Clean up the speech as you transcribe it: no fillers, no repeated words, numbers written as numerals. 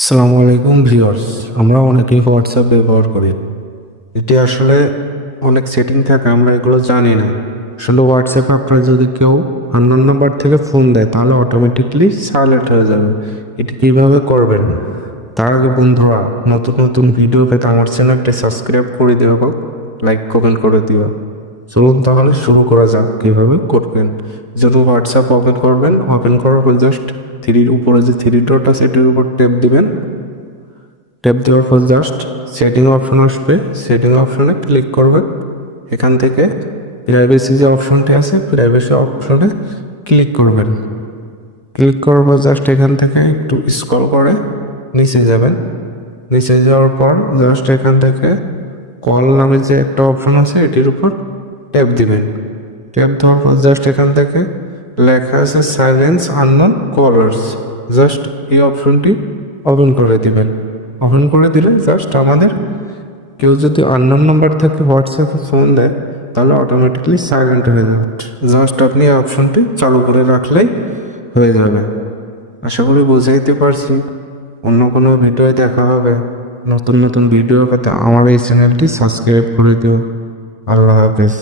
আসসালামু আলাইকুম ভিউয়ার্স। আমরা অনেকেই হোয়াটসঅ্যাপ ব্যবহার করি। এটি আসলে অনেক সেটিং থাকে, আমরা এগুলো জানি না। আসলে হোয়াটসঅ্যাপে আপনার যদি কেউ আননোন নাম্বার থেকে ফোন দেয় তাহলে অটোমেটিকলি সাইলেন্ট হয়ে যাবে। এটি কীভাবে করবেন তার আগে বন্ধুরা, নতুন নতুন ভিডিও পেতে আমার চ্যানেলটি সাবস্ক্রাইব করে দেওয়া, লাইক কমেন্ট করে দিও। চলুন তাহলে শুরু করা যাক কীভাবে করবেন। যদি হোয়াটসঅ্যাপ ওপেন করবেন, ওপেন করার পর জাস্ট থ্রির উপরে যে থ্রি ডট আছে এটির উপর ট্যাপ দিবেন। ট্যাপ দেওয়ার পর জাস্ট সেটিং অপশন আসবে, সেটিং অপশনে ক্লিক করবেন। এখান থেকে প্রাইভেসি যে অপশনটি আছে প্রাইভেসি অপশনে ক্লিক করবেন। ক্লিক করার পর জাস্ট এখান থেকে একটু স্ক্রল করে নিচে যাবেন। নিচে যাওয়ার পর জাস্ট এখান থেকে কল নামে যে একটা অপশন আছে এটির উপর ট্যাপ দিবেন। ট্যাপ দেওয়ার পর জাস্ট এখান থেকে লেখা আছে সাইলেন্স আননোন কলার্স, জাস্ট এই অপশনটি ওপেন করে দিবেন। ওপেন করে দিলে জাস্ট আমাদের কেউ যদি আননোন নাম্বার থেকে হোয়াটসঅ্যাপে ফোন দেয় তাহলে অটোমেটিকলি সাইলেন্ট হয়ে যাবে। জাস্ট আপনি এই অপশনটি চালু করে রাখলেই হয়ে যাবে। আশা করি বুঝাইতে পারছি। অন্য কোনো ভিডিওয় দেখা হবে। নতুন নতুন ভিডিও পেতে আমার এই চ্যানেলটি সাবস্ক্রাইব করে দিও। আল্লাহ হাফেজ।